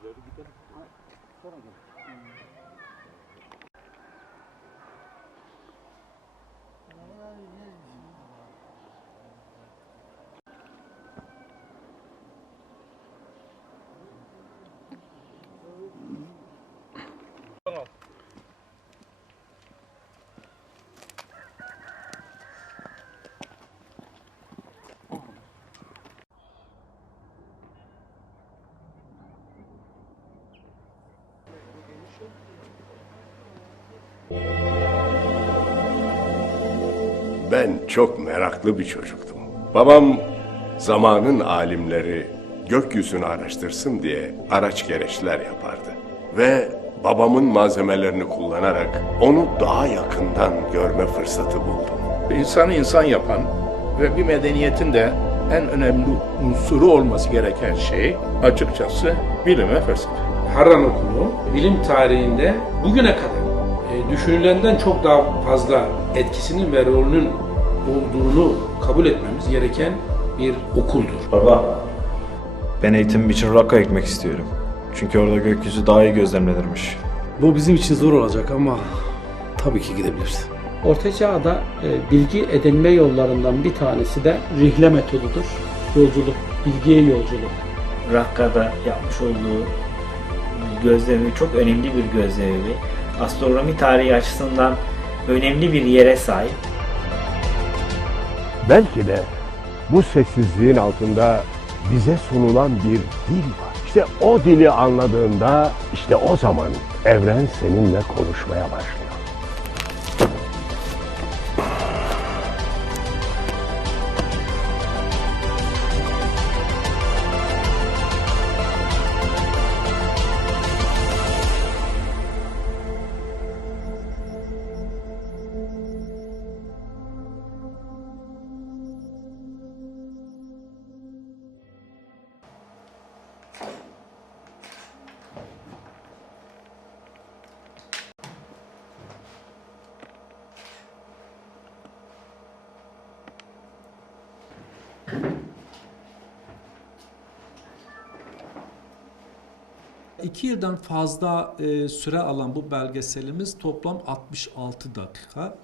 ileri gidelim. Ben çok meraklı bir çocuktum. Babam zamanın alimleri gökyüzünü araştırsın diye araç gereçler yapardı. Ve babamın malzemelerini kullanarak onu daha yakından görme fırsatı buldum. İnsanı insan yapan ve bir medeniyetin de en önemli unsuru olması gereken şey açıkçası bilim ve felsefe. Harran Okulu bilim tarihinde bugüne kadar düşünülenden çok daha fazla etkisinin ve rolünün olduğunu kabul etmemiz gereken bir okuldur. Baba, ben eğitimim için Rak'a gitmek istiyorum. Çünkü orada gökyüzü daha iyi gözlemlenirmiş. Bu bizim için zor olacak ama tabii ki gidebiliriz. Orta Çağ'da e, bilgi edinme yollarından bir tanesi de rihle metodudur. Yolculuk, bilgiye yolculuk. Rakka'da yapmış olduğu gözlemi çok önemli bir gözlemi. Astronomi tarihi açısından önemli bir yere sahip. Belki de bu sessizliğin altında bize sunulan bir dil var. İşte o dili anladığında işte o zaman evren seninle konuşmaya başlıyor. İki yıldan fazla e, süre alan bu belgeselimiz toplam 66 dakika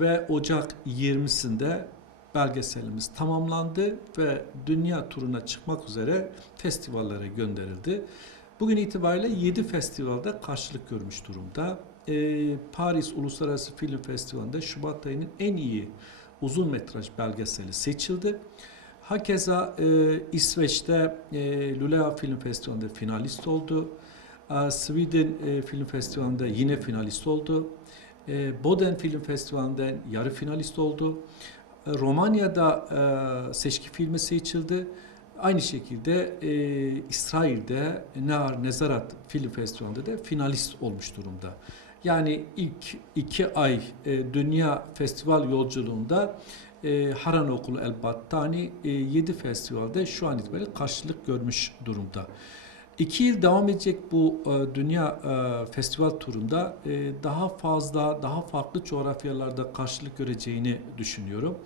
ve Ocak 20'sinde belgeselimiz tamamlandı ve dünya turuna çıkmak üzere festivallere gönderildi. Bugün itibariyle 7 festivalde karşılık görmüş durumda. E, Paris Uluslararası Film Festivali'nde Şubat ayının en iyi uzun metraj belgeseli seçildi. Hakeza e, İsveç'te e, Luleå Film Festivali'nde finalist oldu. E, Sweden e, Film Festivali'nde yine finalist oldu. E, Boden Film Festivali'nde yarı finalist oldu. E, Romanya'da e, seçki filmi seçildi. Aynı şekilde e, İsrail'de Nar Nezarat Film Festivali'nde de finalist olmuş durumda. Yani ilk iki ay e, dünya festival yolculuğunda e, Haran Okulu El Battani e, 7 festivalde şu an itibariyle karşılık görmüş durumda. İki yıl devam edecek bu e, dünya e, festival turunda e, daha fazla, daha farklı coğrafyalarda karşılık göreceğini düşünüyorum.